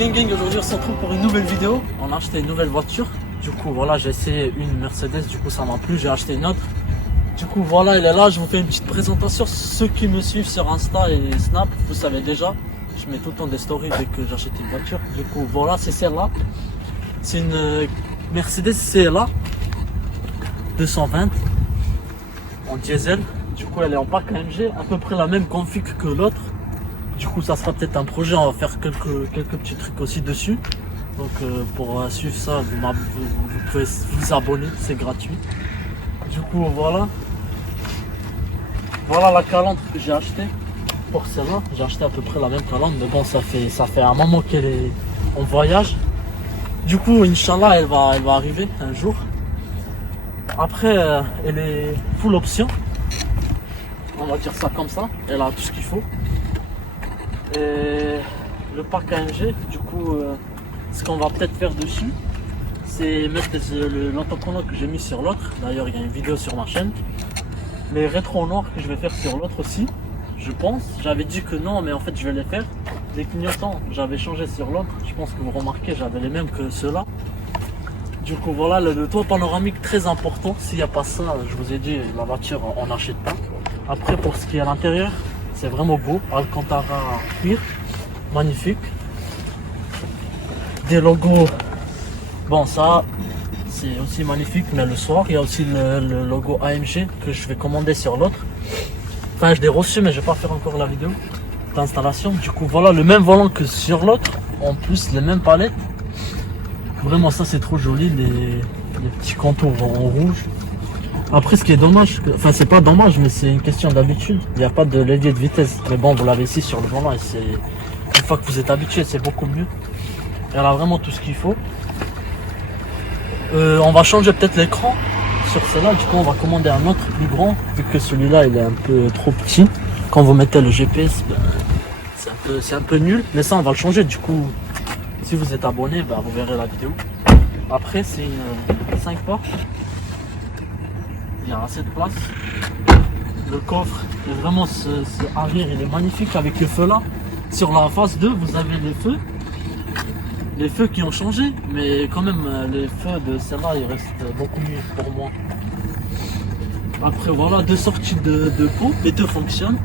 gang gang, aujourd'hui on se retrouve pour une nouvelle vidéo. On a acheté une nouvelle voiture. Du coup voilà, j'ai essayé une Mercedes, du coup ça m'a plu, j'ai acheté une autre. Du coup voilà, elle est là, je vous fais une petite présentation. Ceux qui me suivent sur Insta et Snap, vous savez déjà, je mets tout le temps des stories dès que j'achète une voiture. Du coup voilà, c'est celle-là. C'est une Mercedes CLA 220 en diesel. Du coup elle est en pack AMG, à peu près la même config que l'autre. Du coup ça sera peut-être un projet, on va faire quelques petits trucs aussi dessus. Donc pour suivre ça, vous pouvez vous abonner, c'est gratuit. Du coup voilà. Voilà la calandre que j'ai acheté pour celle-là. J'ai acheté à peu près la même calandre, mais bon ça fait un moment qu'elle est en voyage. Du coup Inch'Allah elle va arriver un jour. Après elle est full option. On va dire ça comme ça. Elle a tout ce qu'il faut. Et le pack AMG, du coup, ce qu'on va peut-être faire dessus, c'est mettre l'autocollant que j'ai mis sur l'autre. D'ailleurs, il y a une vidéo sur ma chaîne. Les rétros noirs que je vais faire sur l'autre aussi, je pense. J'avais dit que non, mais en fait, je vais les faire. Les clignotants, j'avais changé sur l'autre. Je pense que vous remarquez, j'avais les mêmes que ceux-là. Du coup, voilà, le toit panoramique, très important. S'il n'y a pas ça, je vous ai dit, la voiture, on n'achète pas. Après, pour ce qui est à l'intérieur, c'est vraiment beau, Alcantara cuir, magnifique. Des logos, bon ça c'est aussi magnifique, mais le soir il y a aussi le logo AMG que je vais commander sur l'autre. Enfin je l'ai reçu mais je vais pas faire encore la vidéo d'installation. Du coup voilà le même volant que sur l'autre, en plus les mêmes palettes. Vraiment ça c'est trop joli, les petits contours en rouge. Après ce qui est dommage, enfin c'est pas dommage mais c'est une question d'habitude, il n'y a pas de levier de vitesse. Mais bon vous l'avez ici sur le volant et c'est une fois que vous êtes habitué c'est beaucoup mieux. Elle a vraiment tout ce qu'il faut. On va changer peut-être l'écran sur celle-là, du coup on va commander un autre plus grand vu que celui-là il est un peu trop petit. Quand vous mettez le GPS, ben, c'est un peu nul, mais ça on va le changer. Du coup si vous êtes abonné, ben, vous verrez la vidéo. Après c'est une 5 portes. Il y a assez de place. Le coffre, et vraiment ce arrière il est magnifique avec le feu là. Sur la face 2 vous avez les feux qui ont changé, mais quand même les feux de celle-là ils restent beaucoup mieux pour moi. Après voilà, deux sorties de pot, les deux fonctionnent.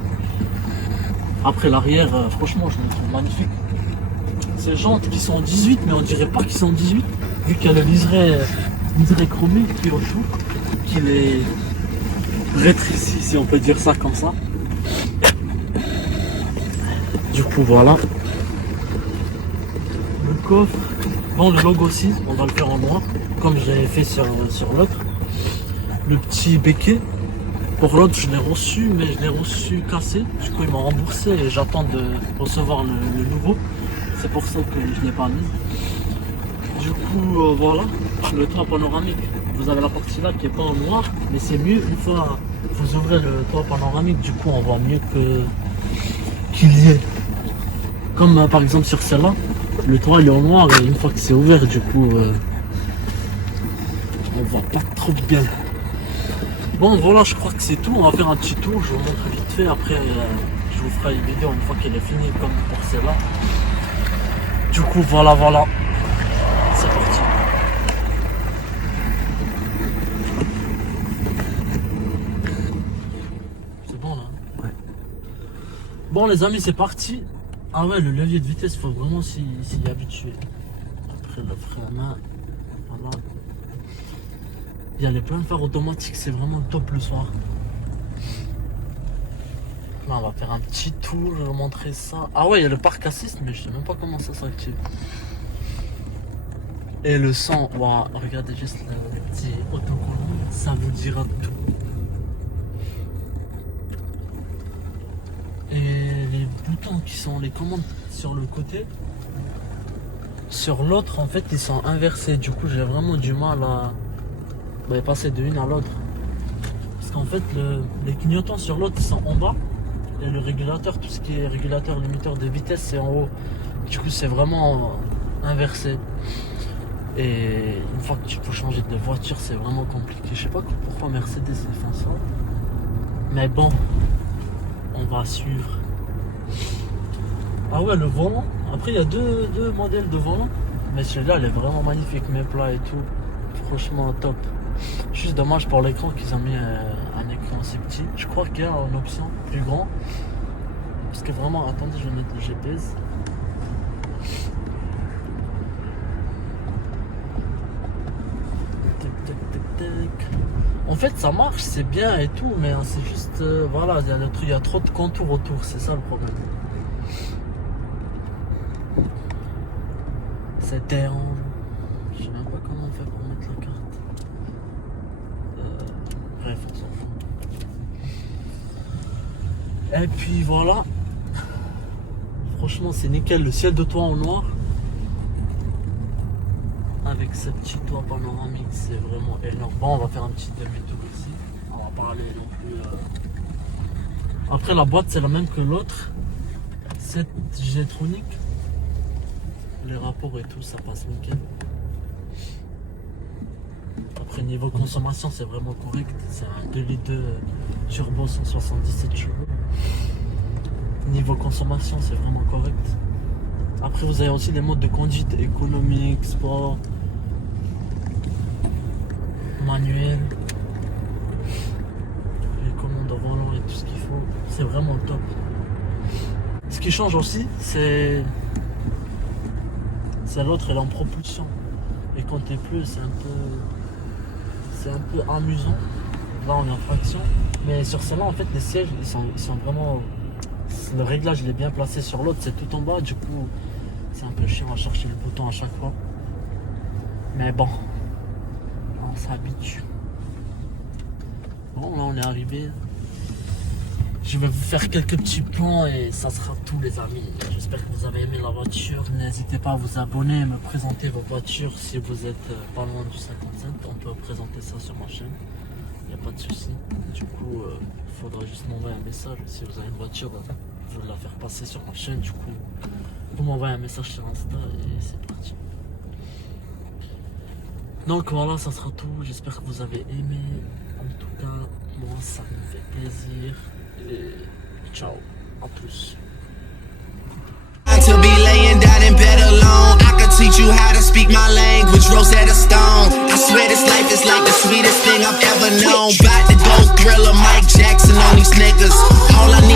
Après l'arrière, franchement je le trouve magnifique. Ces jantes qui sont en 18, mais on dirait pas qu'ils sont en 18, vu qu'il y a le liseré chromé qui est au chou, qui les rétrécit si on peut dire ça comme ça. Du coup voilà. Le coffre, bon le logo aussi, on va le faire en noir, comme j'ai fait sur l'autre. Le petit béquet, pour l'autre je l'ai reçu, mais je l'ai reçu cassé. Du coup ils m'ont remboursé et j'attends de recevoir le nouveau. C'est pour ça que je ne l'ai pas mis. Du coup voilà, le toit panoramique. Vous avez la partie là qui est pas en noir, mais c'est mieux une fois vous ouvrez le toit panoramique, du coup on voit mieux qu'il y ait. Comme par exemple sur celle-là. Le toit il est en noir et une fois que c'est ouvert du coup on voit pas trop bien. Bon voilà je crois que c'est tout, on va faire un petit tour, je vous montre vite fait, après je vous ferai une vidéo une fois qu'elle est finie comme pour celle-là. Du coup voilà, c'est parti. C'est bon là? Ouais. Bon les amis c'est parti. Ah ouais le levier de vitesse faut vraiment s'y habituer. Après le frein à main, voilà. Il y a les pleins de phares automatiques, c'est vraiment top le soir. Là on va faire un petit tour, je vais vous montrer ça. Ah ouais il y a le parc assist mais je sais même pas comment ça s'active. Et le son, wow, regardez juste le petit autocollant, ça vous dira tout. Et les boutons qui sont les commandes sur le côté, sur l'autre en fait ils sont inversés, du coup j'ai vraiment du mal à passer de une à l'autre. Parce qu'en fait les clignotants sur l'autre ils sont en bas et le régulateur, tout ce qui est régulateur, limiteur de vitesse c'est en haut. Du coup c'est vraiment inversé. Et une fois que tu peux changer de voiture c'est vraiment compliqué. Je sais pas pourquoi Mercedes fait ça. Mais bon, on va suivre. Ah ouais, le volant. Après, il y a deux modèles de volant. Mais celui-là, il est vraiment magnifique, mes plats et tout. Franchement, top. Juste dommage pour l'écran qu'ils ont mis un écran assez petit. Je crois qu'il y a une option plus grand. Parce que vraiment, attendez, je vais mettre le GPS. Tac, tac, tac, tac. En fait, ça marche, c'est bien et tout, mais c'est juste, voilà, il y a trop de contours autour, c'est ça le problème. C'est dérangeant. Je sais même pas comment on fait pour mettre la carte. Bref, on s'en fout. Et puis voilà. Franchement, c'est nickel. Le ciel de toit en noir. Avec ce petit toit panoramique, c'est vraiment énorme. Bon, on va faire un petit demi-tour ici. On va pas aller non plus. Après, la boîte, c'est la même que l'autre. Cette G-Tronic. Les rapports et tout, ça passe nickel. Après, niveau consommation, c'est vraiment correct. C'est un 2 litres turbo 177 chevaux. Niveau consommation, c'est vraiment correct. Après, vous avez aussi les modes de conduite économique, sport, manuel, les commandes au volant et tout ce qu'il faut. C'est vraiment top. Ce qui change aussi, c'est l'autre, elle est en propulsion. Et quand il pleut, c'est un peu amusant. Là, on est en traction. Mais sur celle-là, en fait, les sièges, ils sont vraiment... Le réglage, il est bien placé. Sur l'autre, c'est tout en bas. Du coup, c'est un peu chiant à chercher le bouton à chaque fois. Mais bon, on s'habitue. Bon, là, on est arrivé. Je vais vous faire quelques petits plans et ça sera tout, les amis. J'espère que vous avez aimé la voiture. N'hésitez pas à vous abonner, à me présenter vos voitures si vous êtes pas loin du 55. On peut présenter ça sur ma chaîne. Il n'y a pas de souci. Du coup, il faudra juste m'envoyer un message. Si vous avez une voiture, je vais la faire passer sur ma chaîne. Du coup, vous m'envoyez un message sur Insta et c'est parti. Donc voilà, ça sera tout. J'espère que vous avez aimé. En tout cas, moi, ça me fait plaisir. Et ciao, à plus. To be laying down in bed alone, I could teach you how to speak my language, Rosetta Stone. I swear this life is like the sweetest thing I've ever known. Bout to go Thriller, Mike Jackson on these niggas. All I need